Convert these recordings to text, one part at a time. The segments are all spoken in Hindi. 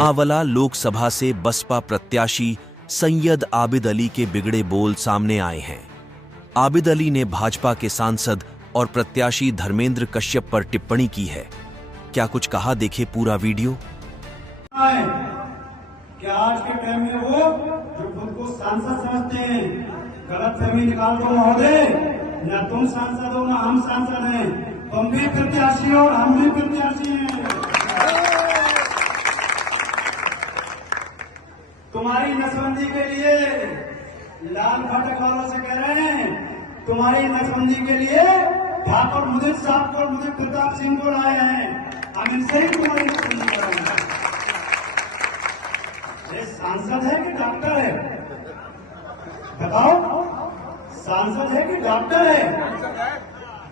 आंवला लोकसभा से बसपा प्रत्याशी सैयद आबिद अली के बिगड़े बोल सामने आए हैं। आबिद अली ने भाजपा के सांसद और प्रत्याशी धर्मेंद्र कश्यप पर टिप्पणी की है। क्या कुछ कहा, देखे पूरा वीडियो। क्या आज के टाइम में वो जो खुद को सांसद समझते हैं, गलत फहमी निकाल दो महोदय, न तुम सांसद हो न हम सांसद हैं, तुम भी प्रत्याशी हो और हम भी प्रत्याशी हैं। तुम्हारी नसबंदी के लिए लाल फाटक वालों से कह रहे हैं, तुम्हारी नसबंदी के लिए ठाकुर मुदित साहब को, मुदित प्रताप सिंह को लाए हैं। हम इनसे ही तुम्हारी नसबंदी कर रहे हैं। ये सांसद है कि डॉक्टर है? बताओ, सांसद है कि डॉक्टर है?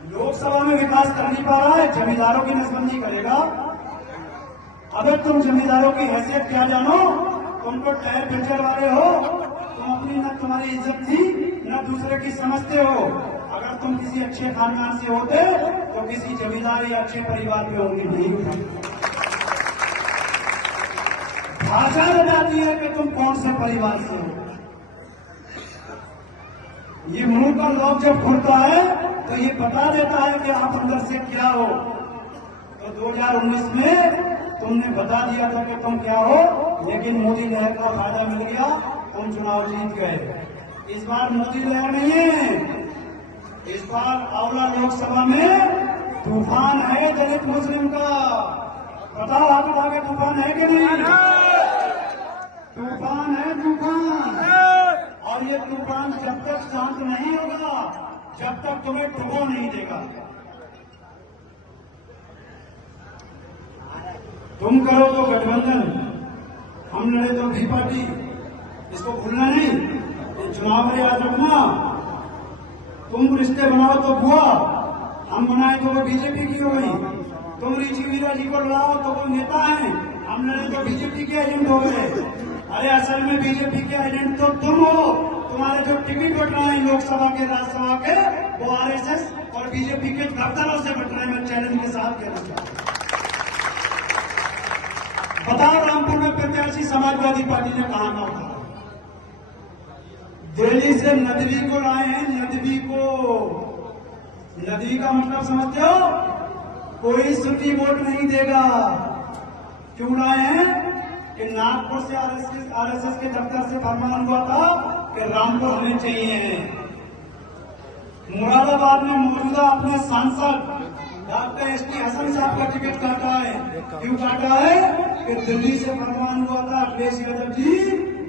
लोकसभा में विकास कर नहीं पा रहा है, जमींदारों की नसबंदी करेगा। अगर तुम जमींदारों की हैसियत क्या जानो, तुम तो टायर पंचर वाले हो, तुम अपनी न तुम्हारी इज्जत थी न दूसरे की समझते हो। अगर तुम किसी अच्छे खानदान से होते तो किसी जमींदार या अच्छे परिवार में होंगे नहीं। भाषा बताती है कि तुम कौन से परिवार से हो। ये मुंह का लॉक जब खुलता है तो ये बता देता है कि आप अंदर से क्या हो। तो 2019 में तुमने बता दिया था कि तुम क्या हो, लेकिन मोदी लहर का फायदा मिल गया, तुम चुनाव जीत गए। इस बार मोदी लहर नहीं है, इस बार आंवला लोकसभा में तूफान है दलित मुस्लिम का। बताओ, हाथ उठा के तूफान है कि नहीं? तूफान है, तूफान। और ये तूफान जब तक शांत नहीं होगा, जब तक तुम्हें डुबो नहीं देगा। तुम करो तो गठबंधन, हम लड़े तो भी पार्टी, इसको भूलना नहीं। ये चुनाव में याद रखना। तुम रिश्ते बनाओ तो बुआ, हम बनाए तो वो बीजेपी की हो गई। तुम ऋषि वीरा जी को लड़ाओ तो वो नेता है, हम लड़े तो बीजेपी के एजेंट हो गए। अरे असल में बीजेपी के एजेंट तो तुम हो। तुम्हारे जो टिकट बट रहे हैं लोकसभा के, राज्यसभा के, वो आरएसएस और बीजेपी के दफ्तरों से बट रहे हैं। मैं चैलेंज के साथ कहना चाहता हूं। बताओ, रामपुर में प्रत्याशी समाजवादी पार्टी ने कहा था? दिल्ली से नदवी को लाए हैं। नदवी को, नदवी का मतलब समझते हो? कोई सुन्नी वोट नहीं देगा। क्यों लाए हैं? कि नागपुर से आरएसएस के दफ्तर से फरमान हुआ था कि रामपुर होने चाहिए। मुरादाबाद में मौजूदा अपने सांसद डॉक्टर एसटी हसन साहब का टिकट काटा है। क्यों काटा है? कि दिल्ली से फरमान हुआ था, अखिलेश यादव जी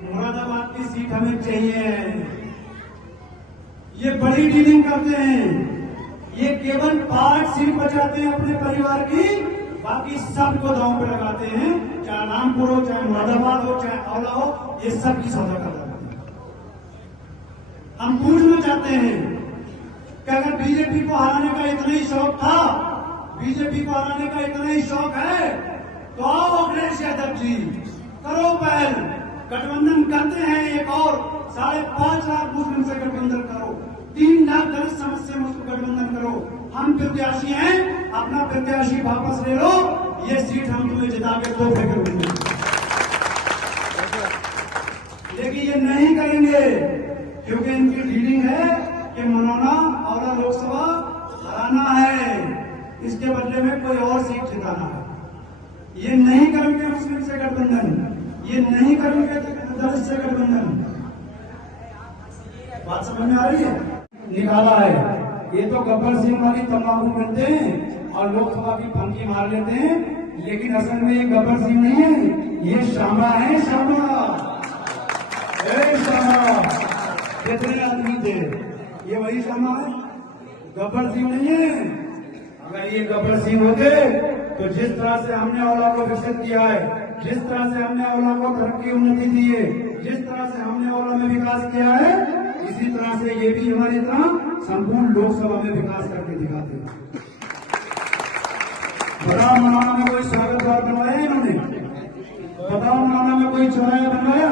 मुरादाबाद की सीट हमें चाहिए। ये बड़ी डीलिंग करते हैं। ये केवल 5 सीट बचाते हैं अपने परिवार की, बाकी सबको दांव पे लगाते हैं। चाहे रामपुर हो, चाहे मुरादाबाद हो, चाहे आंवला हो, ये सब की सौदा कर रहे हैं। हम पूछना चाहते हैं कि अगर बीजेपी को हराने का इतना ही शौक था, बीजेपी को हराने का इतना ही शौक है, तो आओ अखिलेश यादव जी, करो पहल, गठबंधन करते हैं। एक और 5.5 लाख मुस्लिम से गठबंधन करो, 3 लाख दलित समाज से गठबंधन करो। हम प्रत्याशी हैं, अपना प्रत्याशी वापस ले लो, ये सीट हम तुम्हें जिता के तोहफे करेंगे। लेकिन ये नहीं करेंगे क्योंकि इनकी डीलिंग है कि मनोना आंवला लोकसभा हराना है, इसके बदले में कोई और सीट जिताना है। ये नहीं करेंगे मुस्लिम से गठबंधन, ये नहीं करेंगे दलित से गठबंधन। बात समझ में आ रही है? निकाला है। ये तो गब्बर सिंह वाली तंबाकू मिलते हैं और लोकसभा की फंकी मार लेते हैं, लेकिन असल में ये गब्बर सिंह नहीं है, ये शामा है। शामा, शामा कितने आदमी थे? ये वही शामा है, गब्बर सिंह नहीं है। अगर ये गब्बर सिंह होते तो जिस तरह से हमने आंवला को विकसित किया है, जिस तरह से हमने आंवला को तरक्की उन्नति दी है, जिस तरह से हमने आंवला में विकास किया है, इसी तरह से ये भी हमारी तरह संपूर्ण लोकसभा में विकास करके दिखाते हैं। बताओ, मनाना में कोई स्वागत द्वार बनवाया इन्होंने? बताओ, मनाना में कोई चौराहा बनवाया?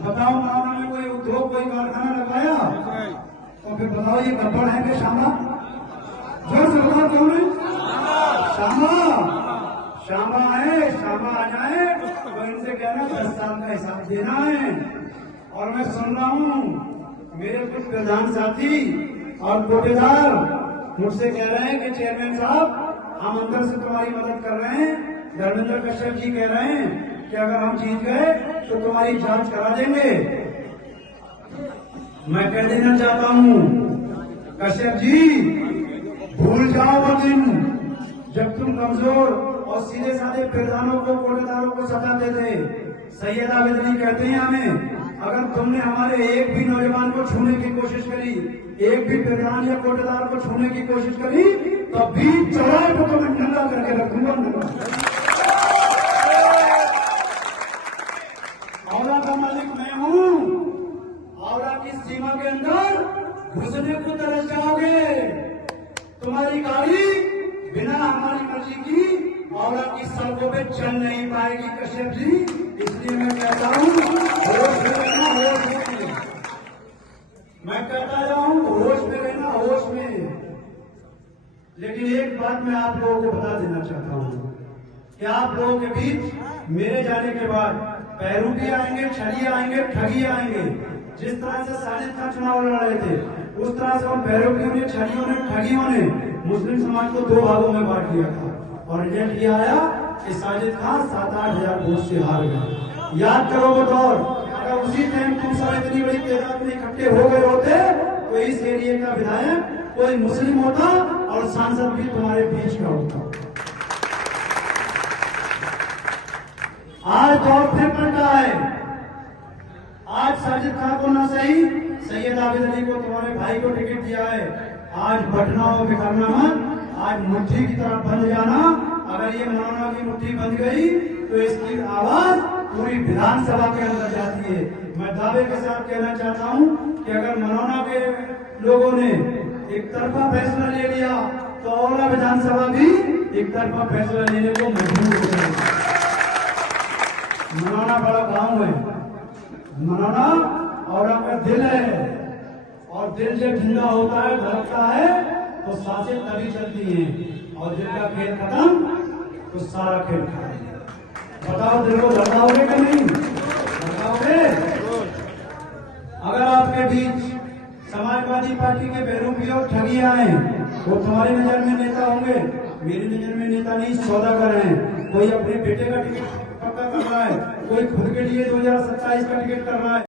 बताओ, मनाना में कोई उद्योग, कोई कारखाना लगाया? तो फिर बताओ, ये गब्बर है कि शामा? जोर से बताओ, कौन है? शामा। शामा है, शामा आ जाए तो इनसे कहना 10 साल का हिसाब देना है। और मैं सुन रहा हूँ मेरे कुछ प्रधान साथी और कोटेदार मुझसे कह रहे हैं कि चेयरमैन साहब हम अंदर से तुम्हारी मदद कर रहे हैं। धर्मेंद्र कश्यप जी कह रहे हैं कि अगर हम जीत गए तो तुम्हारी जांच करा देंगे। मैं कह देना चाहता हूँ कश्यप जी, भूल जाओ वो दिन जब तुम कमजोर और सीधे साधे प्रधानों को कोटेदारों को सताते थे। सैयद आबिद अली कहते हैं हमें, अगर तुमने हमारे एक भी नौजवान को छूने की कोशिश करी, एक भी प्रधान या कोटेदार को छूने की कोशिश करी, तो बीच चौराहे को तुम्हें नंगा करके रखूंगा। औला का मालिक मैं हूँ। औला की सीमा के अंदर घुसने को तरस जाओगे। तुम्हारी गाड़ी बिना हमारी मर्जी की औला की सड़कों पे चल नहीं पाएगी कश्यप जी। इसलिए मैं कहता हूँ होश में रहना, होश में। मैं कहता जाऊँ होश में रहना, होश में। लेकिन एक बात मैं आप लोगों को बता देना चाहता हूँ कि आप लोगों के बीच मेरे जाने के बाद पैरू भी आएंगे, छड़िए आएंगे, ठगी आएंगे। जिस तरह से साजिद खान चुनाव लड़ रहे थे उस तरह से उन पैरोगियों ने, छड़ियों ने, ठगियों ने मुस्लिम समाज को 2 भागों में बांट दिया था। और रिजल्ट ये आया कि साजिद खान 7-8 हजार वोट से हार गया। याद करो वो दौर, अगर उसी टाइम तुम सब इतनी बड़ी तादाद में इकट्ठे हो गए होते तो इस एरिया का विधायक कोई मुस्लिम होता और सांसद भी तुम्हारे बीच का होता। आज दौर फिर पलटा है। आज साजिद खान को ना सही, सैयद आबिद अली को, तुम्हारे भाई को टिकट दिया है। आज बटना और बिखरना मत, आज मुट्ठी की तरफ बंध जाना। अगर ये मनोना की मुट्ठी बंध गई तो इसकी आवाज पूरी विधानसभा के अंदर जाती है। मैं दावे के साथ कहना चाहता हूं कि अगर मनोना के लोगों ने एक तरफा फैसला ले लिया तो औला विधानसभा भी एक तरफा फैसला लेने को मजबूर हो जाएगी। मनोना बड़ा गांव है, मनोना औला का दिल है, और दिल जब जिंदा होता है, धड़कता है, तो सांसें तभी चलती हैं। और दिल का खेल खत्म तो सारा खेल खत्म। बताओ दिल को धड़काओगे कि नहीं धड़काओगे? अगर आपके बीच समाजवादी पार्टी के बेरूपी और ठगी आए, वो तुम्हारी नजर में नेता होंगे, मेरी नजर में नेता नहीं, सौदागर हैं। कोई अपने बेटे का टिकट पक्का कर रहा है, कोई खुद के लिए 2027 का टिकट कर रहा है।